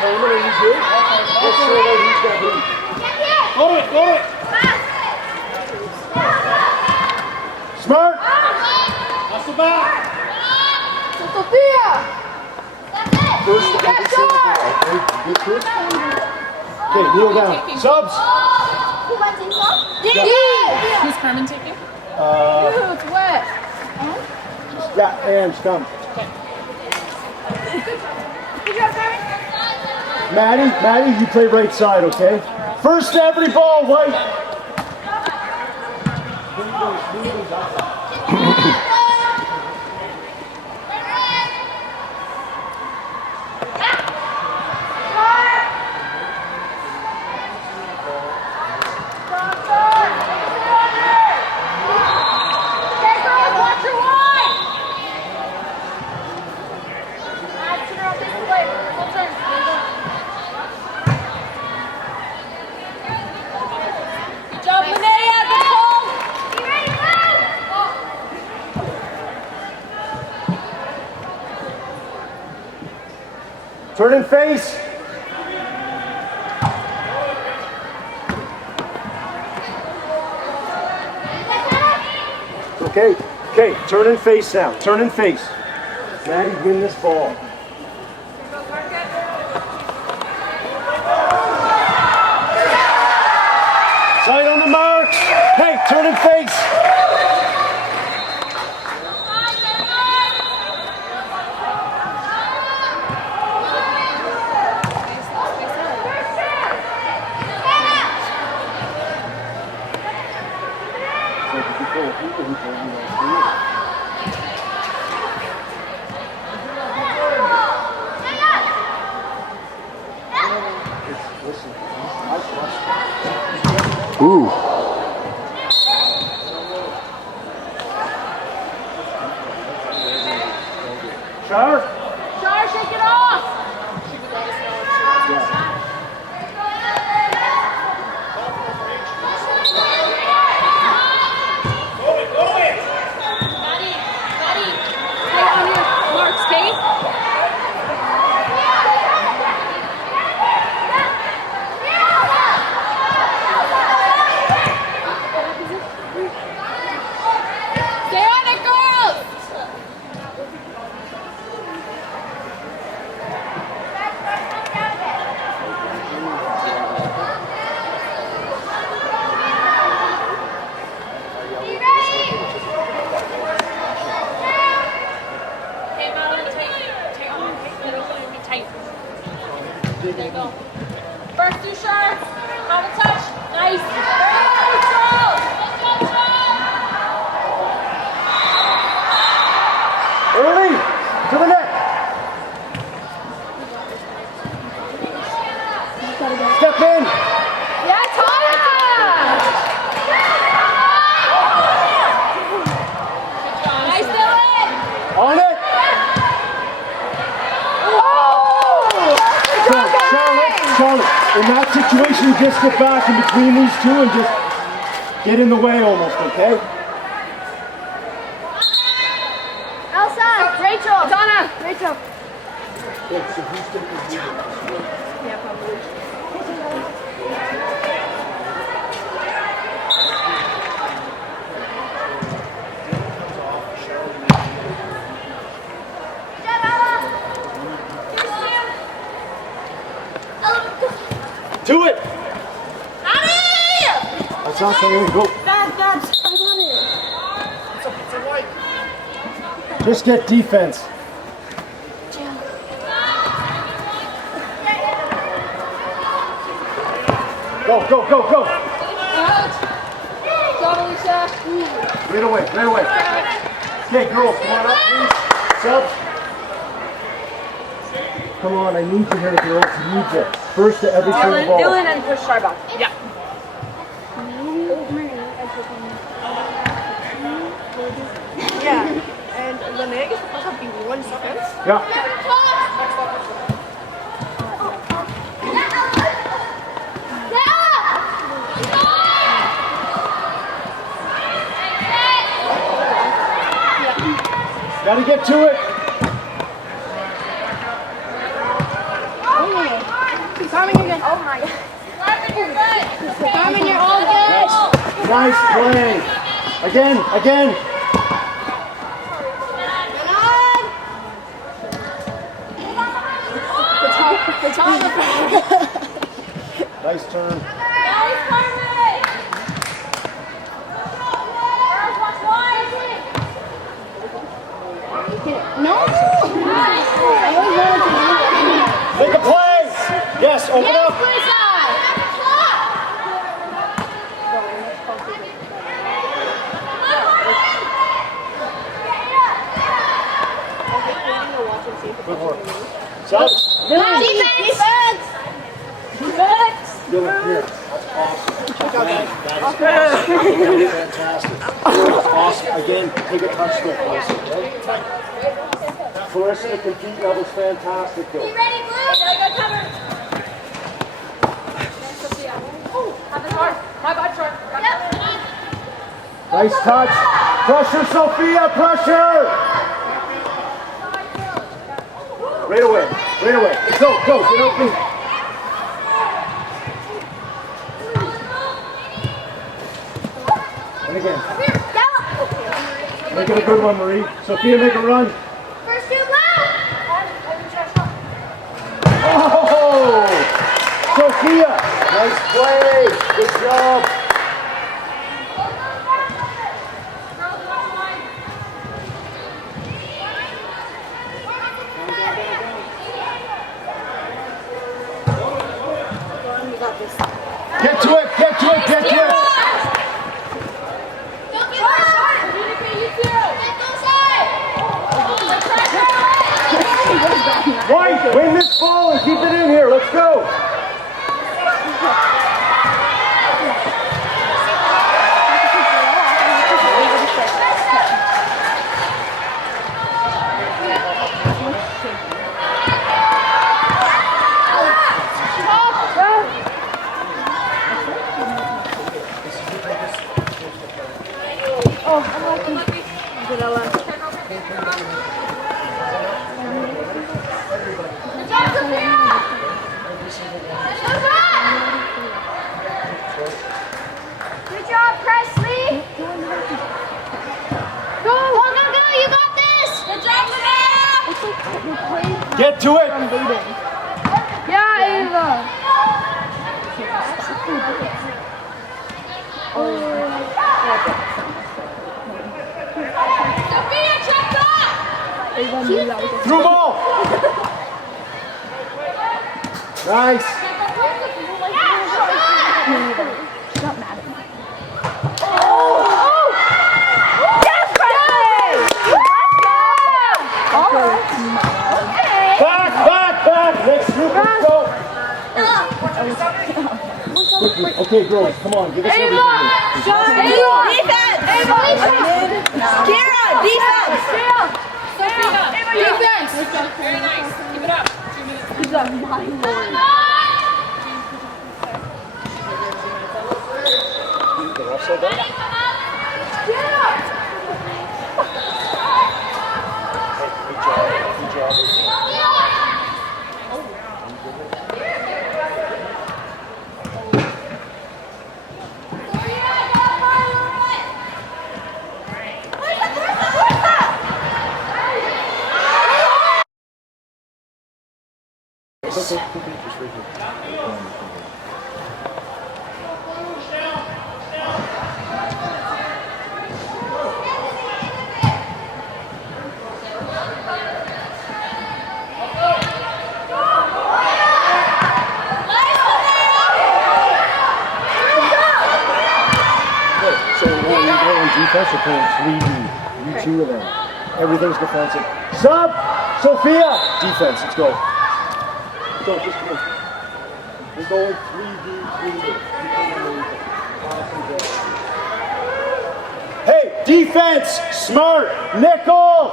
Coleman, are you good? Let's see who's got who. Go it. Smart. That's the back. Sophia. First, Yes, sir. Okay, kneel down. Subs. Who went in first? Yeah. Who's Carmen taking? It's wet. Yeah, and come. Good job, Carmen. Maddie, you play right side, okay? First to every ball, White. Turn and face. Okay, turn and face now. Turn and face. Maddie, win this ball. Sight on the marks. Hey, turn and face. Ooh. Char, Shake it off. There you go. First two shots. On a touch. Nice. early to the net. Step in. Yeah, Tana! Nice, Dylan. On it. Charlotte, in that situation, you just get back in between these two and just get in the way almost, okay? Elsa! Rachel! Donna! Rachel! Yeah, so who's taking the lead? Yeah, probably. To it! That's not saying go. That's, I got it. Just get defense. Go, go, go, go! Right away, right away. Okay, girls, come on up, please. Subs. Come on, I need you here, girls. I need you. First to every single ball. Dylan and push Starbuck. Yeah. Yeah, and the Snag is supposed to be 1 second. Yeah. Gotta get to it. Oh my God. Carmen, you're good. Carmen, you're all good. Nice play. Again. Nice turn. Nice, Carmen. Girls, watch wide. No. Make a play. Yes, open up. Good work. Sub. Defense. Here. That's awesome. That is fantastic. That's awesome. Again, take a touch still, please. Clarissa, the compete level's fantastic, though. You ready, Blue? Yeah, I got covered. Have it hard. My bad short. Nice touch. Pressure, Sophia, pressure. Right away. Go. Get open. And again. Make it a good one, Marie. Sophia, make a run. First two, go. Oh! Sophia, nice play. Good job. Get to it. White, win this ball and keep it in here. Let's go. Good job, Presley. Go, you got this. Good job, Linnea. Get to it. Yeah, Ava. Sophia, check that. Through ball. Nice. Back. Next group, let's go. Okay, girls, come on, give us everything. Defense. Kira, defense. Defense. Very nice. Keep it up. 2 minutes. The ref said that? Good job. Defense, we're playing 3D. You two of them. Everything's defensive. Sub! Sophia! Defense, let's go. Go, just come in. We're going 3D. Hey, defense! Smart! Nickel!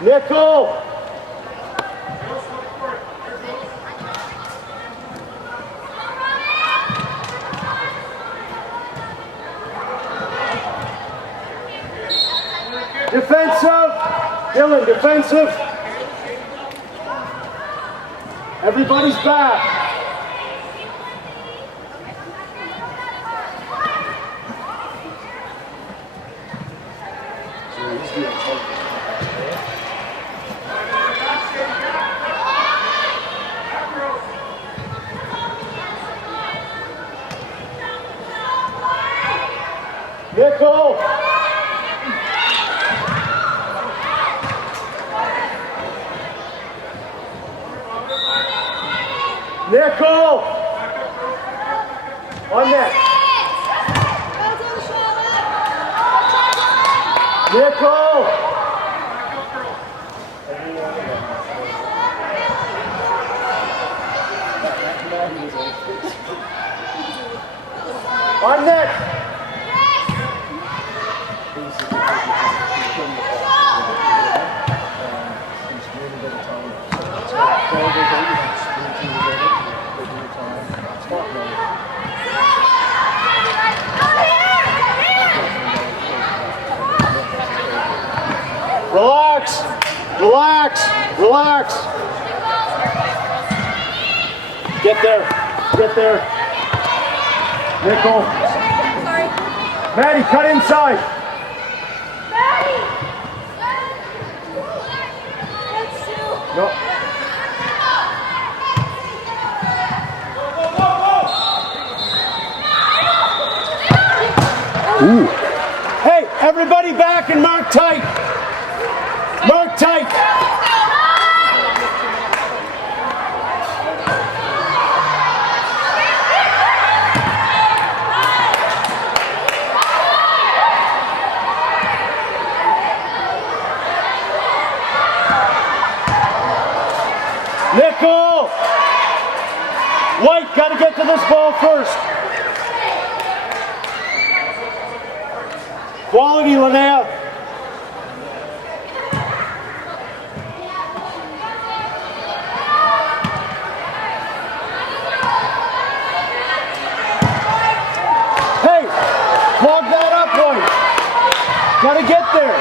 Nickel! Defensive. Dylan, defensive. Everybody's back. Nickel! Nickel! On net. Nickel! On net. Relax, relax, relax. Get there, get there. Nickel. Sorry. Maddie, cut inside. Maddie! That's two. No. Ooh. Hey, everybody back and mark tight. Mark tight. Nickel. White, got to get to this ball first. Quality, Linnea. Hey, log that up, White. Gotta get there.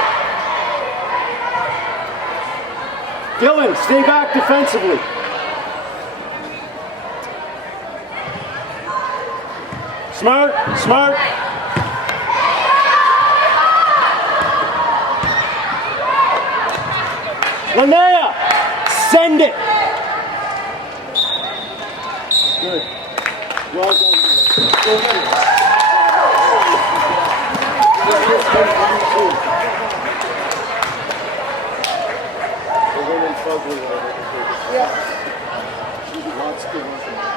Dylan, stay back defensively. Smart, smart. Linnea, send it. Good. Well done. We're winning fugly over here. Yeah. Lots to work on.